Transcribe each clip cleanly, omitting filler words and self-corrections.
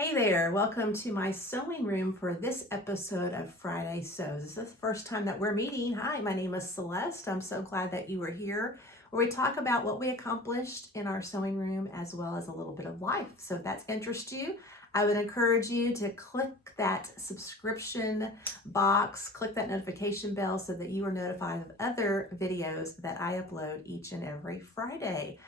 Hey there, welcome to my sewing room for this episode of Friday Sews. This is the first time that we're meeting. Hi, my name is Celeste. I'm so glad that you are here, where we talk about what we accomplished in our sewing room as well as a little bit of life. So if that's interests you, I would encourage you to click that subscription box, click that notification bell so that you are notified of other videos that I upload each and every Friday.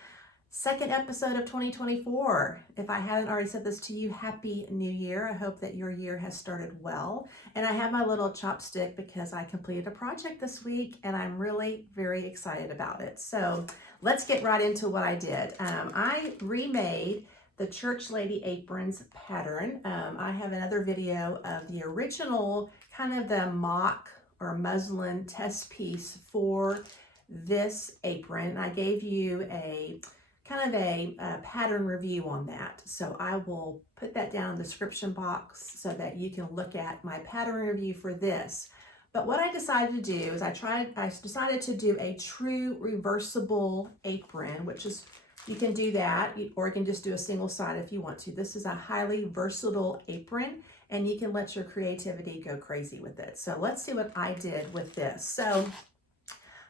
Second episode of 2024. If I hadn't already said this to you, Happy New Year. I hope that your year has started well. And I have my little chopstick because I completed a project this week and I'm really very excited about it. So let's get right into what I did. I remade the Church Lady Aprons pattern. I have another video of the original, kind of the mock or muslin test piece for this apron. I gave you a kind of a pattern review on that. So I will put that down in the description box so that you can look at my pattern review for this. But what I decided to do is I decided to do a true reversible apron, which is, you can do that, or you can just do a single side if you want to. This is a highly versatile apron and you can let your creativity go crazy with it. So let's see what I did with this. So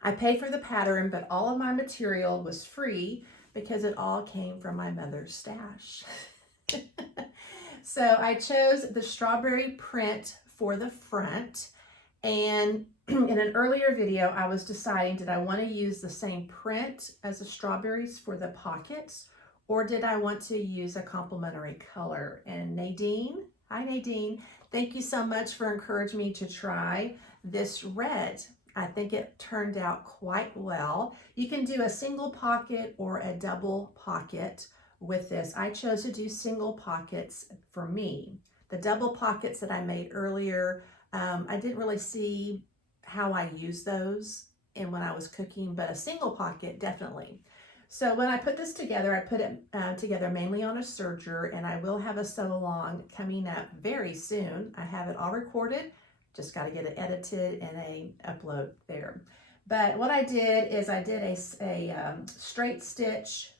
I paid for the pattern, but all of my material was free because it all came from my mother's stash. So I chose the strawberry print for the front, and in an earlier video I was deciding, did I want to use the same print as the strawberries for the pockets, or did I want to use a complementary color? And Nadine, hi Nadine, thank you so much for encouraging me to try this red. I think it turned out quite well. You can do a single pocket or a double pocket with this. I chose to do single pockets for me. The double pockets that I made earlier, I didn't really see how I use those and when I was cooking, but a single pocket, definitely. So when I put this together, I put it together mainly on a serger, and I will have a sew along coming up very soon. I have it all recorded. Just got to get it edited and a upload there. But what I did is I did a straight stitch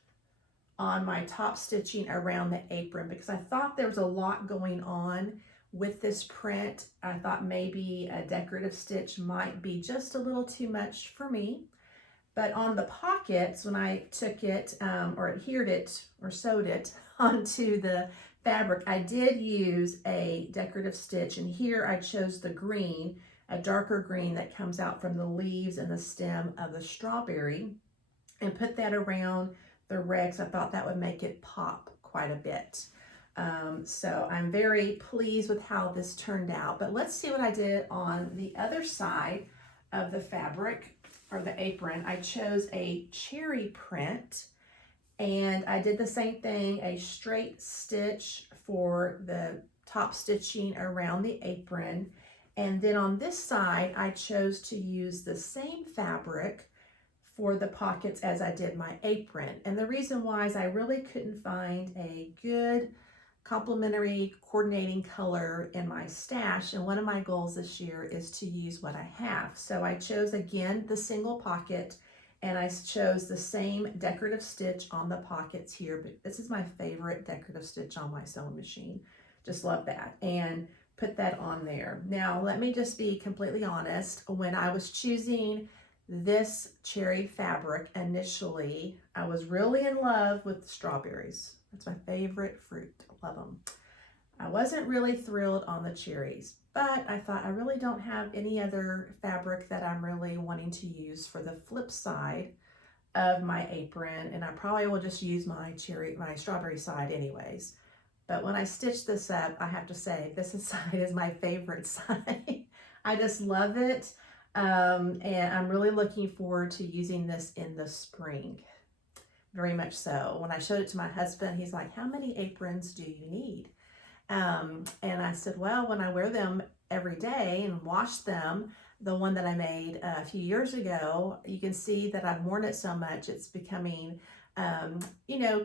on my top stitching around the apron because I thought there was a lot going on with this print. I thought maybe a decorative stitch might be just a little too much for me. But on the pockets, when I took it or adhered it or sewed it onto the fabric, I did use a decorative stitch, and here I chose the green, a darker green that comes out from the leaves and the stem of the strawberry, and put that around the red. I thought that would make it pop quite a bit. So I'm very pleased with how this turned out. But let's see what I did on the other side of the fabric or the apron. I chose a cherry print, and I did the same thing, a straight stitch for the top stitching around the apron. And then on this side, I chose to use the same fabric for the pockets as I did my apron. And the reason why is I really couldn't find a good complementary coordinating color in my stash, and one of my goals this year is to use what I have. So I chose again the single pocket, and I chose the same decorative stitch on the pockets here, but this is my favorite decorative stitch on my sewing machine. Just love that, and put that on there. Now let me just be completely honest, when I was choosing this cherry fabric initially, I was really in love with strawberries. That's my favorite fruit. I love them. I wasn't really thrilled on the cherries, but I thought I really don't have any other fabric that I'm really wanting to use for the flip side of my apron, and I probably will just use my strawberry side anyways. But when I stitch this up, I have to say this side is my favorite side. I just love it. And I'm really looking forward to using this in the spring. Very much so. When I showed it to my husband, he's like, how many aprons do you need? And I said, well, when I wear them every day and wash them, the one that I made a few years ago, you can see that I've worn it so much, it's becoming,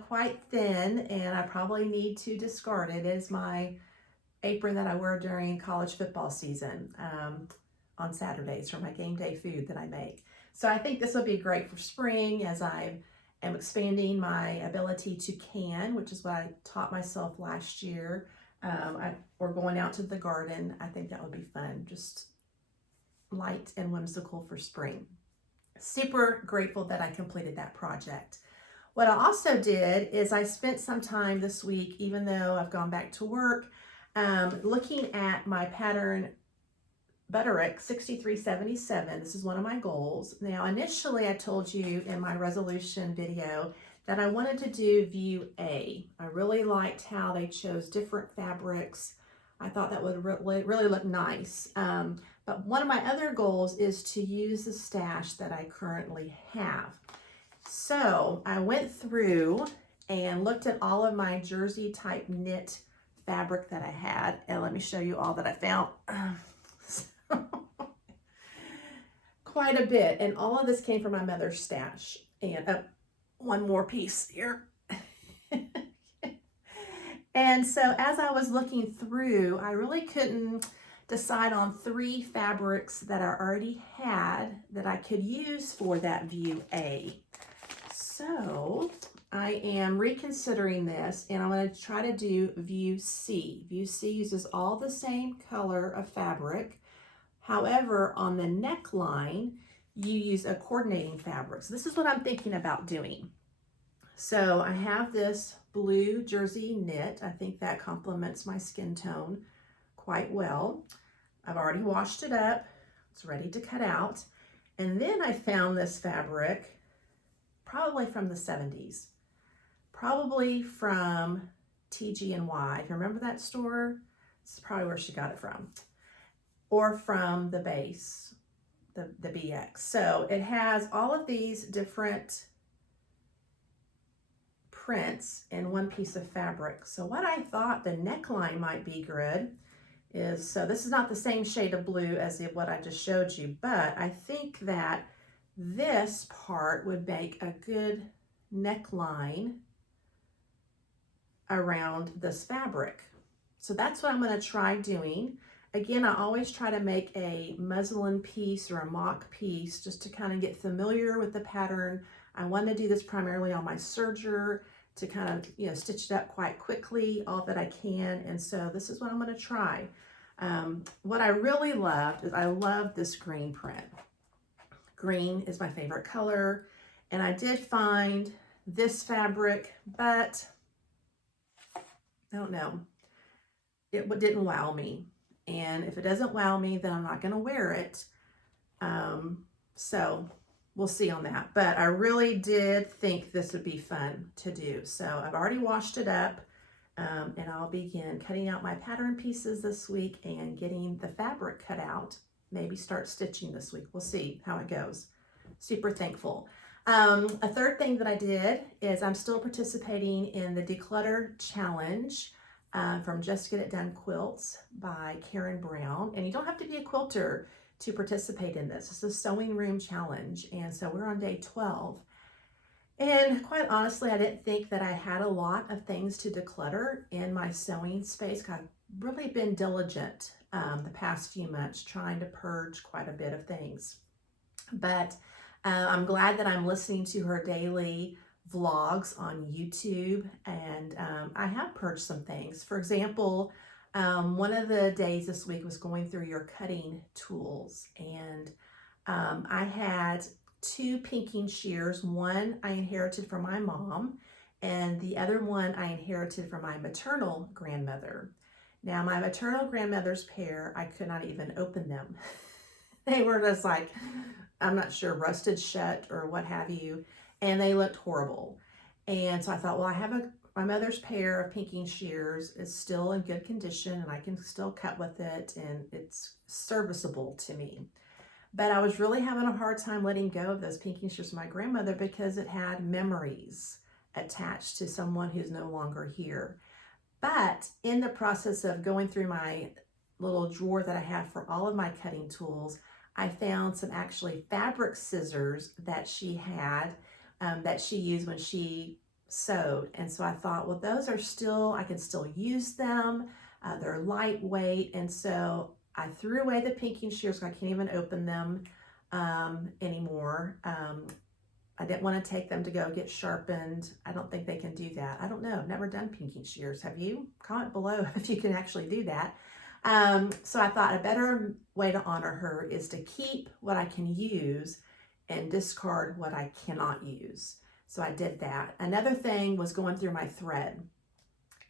quite thin, and I probably need to discard it. It is my apron that I wear during college football season on Saturdays for my game day food that I make. So I think this will be great for spring as I am expanding my ability to can, which is what I taught myself last year. or going out to the garden. I think that would be fun, just light and whimsical for spring. Super grateful that I completed that project. What I also did is I spent some time this week, even though I've gone back to work, looking at my pattern Butterick 6377. This is one of my goals. Now, initially I told you in my resolution video that I wanted to do view A. I really liked how they chose different fabrics. I thought that would really look nice. But one of my other goals is to use the stash that I currently have. So I went through and looked at all of my jersey type knit fabric that I had, and let me show you all that I found. Quite a bit, and all of this came from my mother's stash. And one more piece here. And so as I was looking through, I really couldn't decide on 3 fabrics that I already had that I could use for that view A. So I am reconsidering this, and I'm going to try to do view C. View C uses all the same color of fabric. However, on the neckline, you use a coordinating fabric. So this is what I'm thinking about doing. So I have this blue jersey knit. I think that complements my skin tone quite well. I've already washed it up. It's ready to cut out. And then I found this fabric, probably from the 70s, probably from TG&Y. If you remember that store, this is probably where she got it from. Or from the base, the BX. So it has all of these different prints in one piece of fabric. So what I thought the neckline might be good is, so this is not the same shade of blue as what I just showed you, but I think that this part would make a good neckline around this fabric. So that's what I'm going to try doing. Again, I always try to make a muslin piece or a mock piece just to kind of get familiar with the pattern. I want to do this primarily on my serger to kind of, you know, stitch it up quite quickly, all that I can. And so this is what I'm going to try. What I really loved is I love this green print. Green is my favorite color. And I did find this fabric, but I don't know, it didn't wow me. And if it doesn't wow me, then I'm not going to wear it. So we'll see on that. But I really did think this would be fun to do. So I've already washed it up, and I'll begin cutting out my pattern pieces this week and getting the fabric cut out. Maybe start stitching this week. We'll see how it goes. Super thankful. A third thing that I did is I'm still participating in the Declutter Challenge. From Just Get It Done Quilts by Karen Brown. And you don't have to be a quilter to participate in this. It's a sewing room challenge. And so we're on day 12. And quite honestly, I didn't think that I had a lot of things to declutter in my sewing space. I've really been diligent the past few months trying to purge quite a bit of things. But I'm glad that I'm listening to her daily vlogs on YouTube, and I have purged some things. For example, one of the days this week was going through your cutting tools, and I had 2 pinking shears. One I inherited from my mom, and the other one I inherited from my maternal grandmother. Now, my maternal grandmother's pair, I could not even open them. They were just like, I'm not sure, rusted shut or what have you. And they looked horrible. And so I thought, well, I have my mother's pair of pinking shears is still in good condition, and I can still cut with it, and it's serviceable to me. But I was really having a hard time letting go of those pinking shears from my grandmother because it had memories attached to someone who's no longer here. But in the process of going through my little drawer that I have for all of my cutting tools, I found some actually fabric scissors that she had that she used when she sewed. And so I thought, well, those are still, I can still use them. They're lightweight. And so I threw away the pinking shears. I can't even open them anymore. I didn't want to take them to go get sharpened. I don't think they can do that. I don't know. I've never done pinking shears. Have you? Comment below if you can actually do that. So I thought a better way to honor her is to keep what I can use and discard what I cannot use. So I did that. Another thing was going through my thread.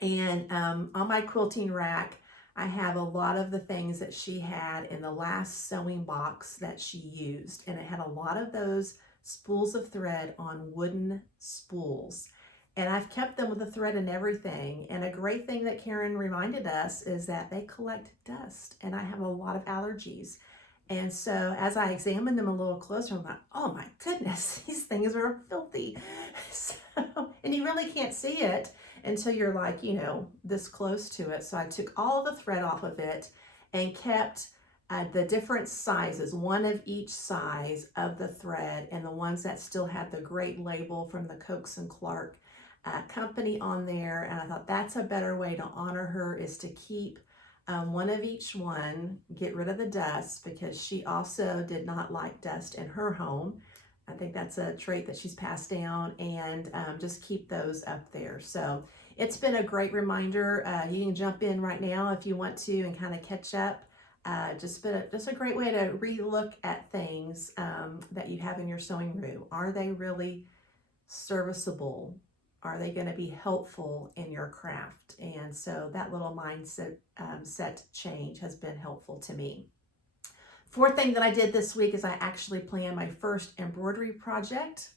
And on my quilting rack, I have a lot of the things that she had in the last sewing box that she used. And it had a lot of those spools of thread on wooden spools. And I've kept them with the thread and everything. And a great thing that Karen reminded us is that they collect dust. And I have a lot of allergies. And so as I examined them a little closer, I'm like, oh my goodness, these things are filthy. So, and you really can't see it until you're like, you know, this close to it. So I took all the thread off of it and kept the different sizes, one of each size of the thread, and the ones that still had the great label from the Coax and Clark company on there. And I thought that's a better way to honor her, is to keep one of each one, get rid of the dust, because she also did not like dust in her home. I think that's a trait that she's passed down, and just keep those up there. So it's been a great reminder. You can jump in right now if you want to and kind of catch up. Just a great way to relook at things that you have in your sewing room. Are they really serviceable? Are they going to be helpful in your craft? And so that little mindset set change has been helpful to me. Fourth thing that I did this week is I actually planned my first embroidery project.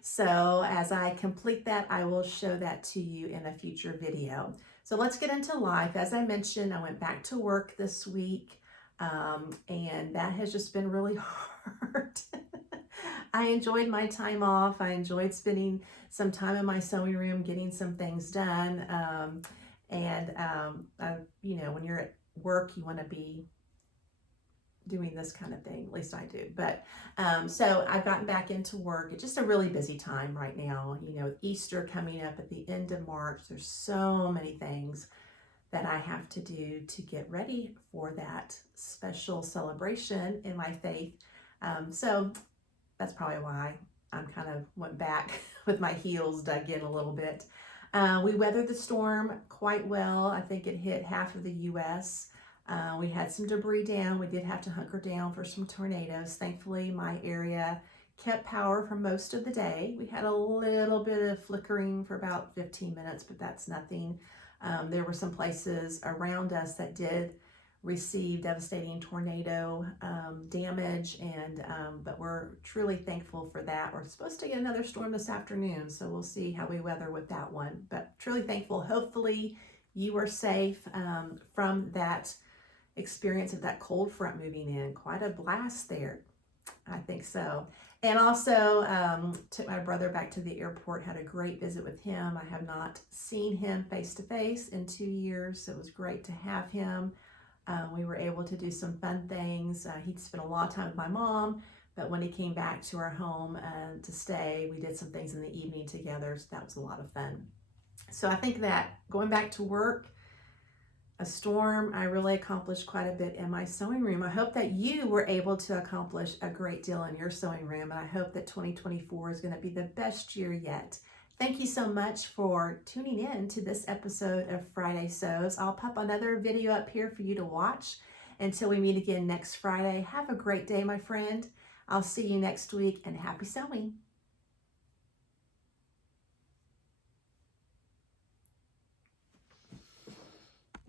So as I complete that, I will show that to you in a future video. So let's get into life. As I mentioned, I went back to work this week, and that has just been really hard. I enjoyed my time off. I enjoyed spending some time in my sewing room, getting some things done. You know, when you're at work, you want to be doing this kind of thing. At least I do. But so I've gotten back into work. It's just a really busy time right now. You know, with Easter coming up at the end of March, there's so many things that I have to do to get ready for that special celebration in my faith. So that's probably why I'm kind of went back with my heels dug in a little bit. We weathered the storm quite well. I think it hit half of the U.S. We had some debris down. We did have to hunker down for some tornadoes. Thankfully, my area kept power for most of the day. We had a little bit of flickering for about 15 minutes, but that's nothing. There were some places around us that did receive devastating tornado damage, and but we're truly thankful for that. We're supposed to get another storm this afternoon, so we'll see how we weather with that one, but truly thankful. Hopefully you were safe from that experience of that cold front moving in. Quite a blast there. I think so. And also took my brother back to the airport, had a great visit with him. I have not seen him face to face in 2 years, so it was great to have him. We were able to do some fun things. He'd spent a lot of time with my mom, but when he came back to our home to stay, we did some things in the evening together, so that was a lot of fun. So I think that going back to work, a storm, I really accomplished quite a bit in my sewing room. I hope that you were able to accomplish a great deal in your sewing room, and I hope that 2024 is going to be the best year yet. Thank you so much for tuning in to this episode of Friday Sews. I'll pop another video up here for you to watch. Until we meet again next Friday, have a great day, my friend. I'll see you next week, and happy sewing.